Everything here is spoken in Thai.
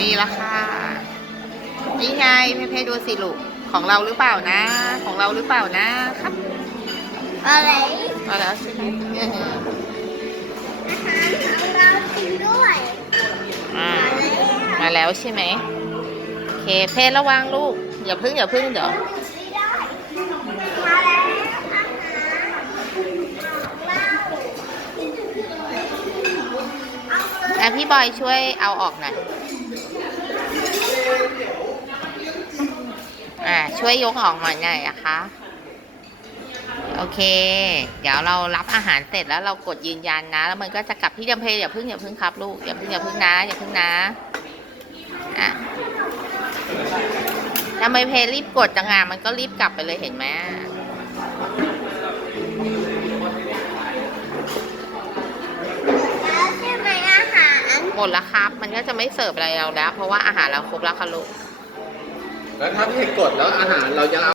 นี่ละค่ะ นี่ไงเพเพดูสิลูก ของเราหรือเปล่านะ ของเราหรือเปล่านะครับ อะไรมาแล้วใช่ไหมอื้อหืออาหารของเราจริงด้วยอ่ามาแล้วมาแล้วใช่ไหมโอเคเพระวังลูก อย่าพึ่งอย่าพึ่งเดี๋ยวไม่ได้มาแล้วอาหารของเราเอาเลยอะพี่บอยช่วยเอาออกหน่อย อ่า ช่วยยกออกมาหน่อยอะคะ โอเค เดี๋ยวเรารับอาหารเสร็จแล้วเรากดยืนยันนะ แล้วมันก็จะกลับที่เดิมเพย์อย่าพึ่งอย่าพึ่งครับลูกอย่าพึ่งอย่าพึ่งนะอย่าพึ่งนะอะทำไมเพย์รีบกดจังอะมันก็รีบกลับไปเลยเห็นไหมแล้วใช่ไหมอาหารหมดแล้วครับ มันก็จะไม่เสิร์ฟอะไรเราแล้ว เพราะว่าอาหารเราครบแล้วค่ะลูก แล้วถ้าเพกดแล้วอาหารเราจะ